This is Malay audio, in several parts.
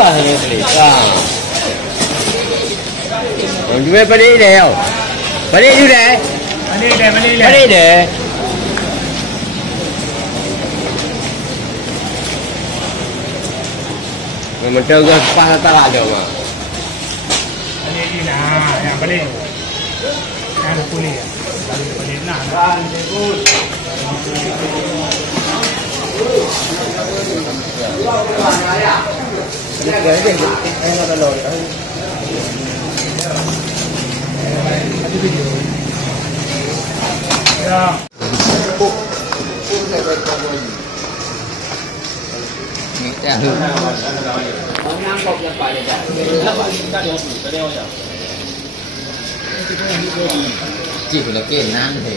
hanya selesai. Orang jual balik dia. Balik tu dah. Balik dah. Memang tahu kan pasal tak ada mah. Balik ni lah, yang balik. Yang kulit. Balik nak. Chỉ phải là cái nan thì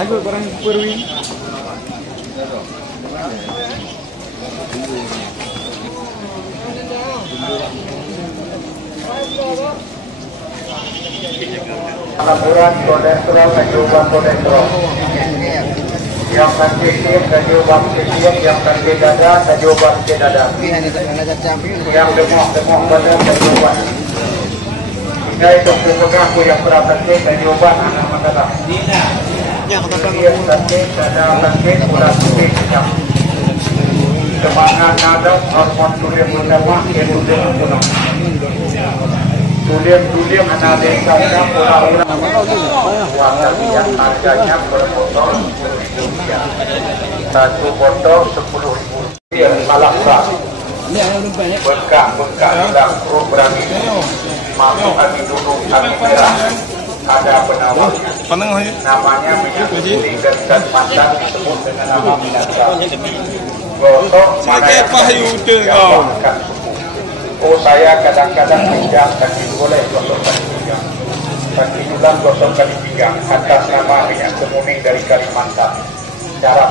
lagu orang perwi. Laporan kolesterol dan jumlah kolesterol. Yang nanti tim dan jumlah tim, yang nanti dada dan jumlah dada. Yang demok badan dan jumlah. Hingga itu aku yang berapati dan jumlah anak mata. Kemudian nanti dada nanti ulas tim. Semangat nada hormon tulang utama itu tulang. Tuliam anak desa pura-pura warna yang harganya per botol Rp10.000. Satu botol Rp10.000. Yang malam bengkak hilang program ini masuk angin duduk angin merah. Ada penawarnya. Namanya minyak putih dan pandan disebut dengan nama minyak gosok mana yang oh saya kadang-kadang pinggang kaki boleh gosok kaki pinggang, kaki tulang gosok kaki pinggang atas nama minyak kemuning dari Kalimantan. Cara